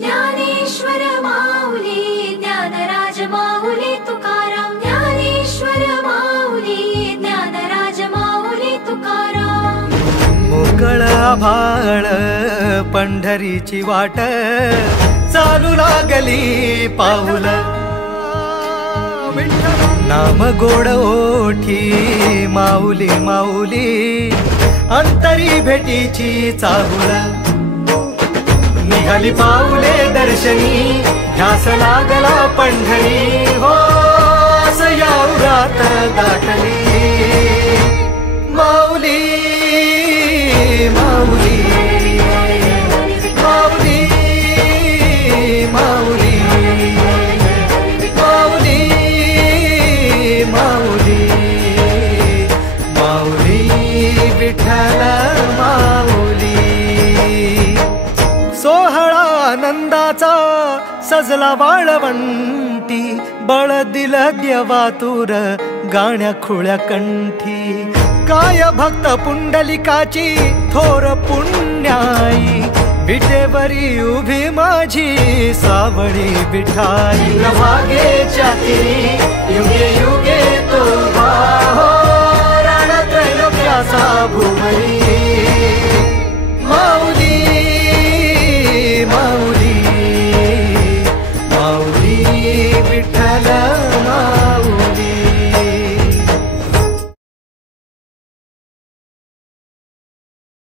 ज्ञानेश्वर माऊली ज्ञानराज माऊली तुकाराम ज्ञानेश्वर माऊली ज्ञानराज माऊली तुकाराम मोकळ आभाळ पंढरीची वाट चालू लागली पाऊल नाम गोड ओठी माऊली माऊली अंतरी भेटीची चाहुल निघाली पाऊले दर्शनी ध्यास लागला पंढरी हो सयाउरात गाठली माऊली माऊली माऊली माऊली माऊली माऊली माऊली विठ्ठल माऊली सोहळा आनंदाचा सजला वाळवंटी बळ दिलं देवातूर गाण्या खुळ्या कंठी काय भक्त पुंडलिकाची थोर पुण्याई विटेवरी उभी माझी सावळी विठाई भागेच्या तिरी युगे युगे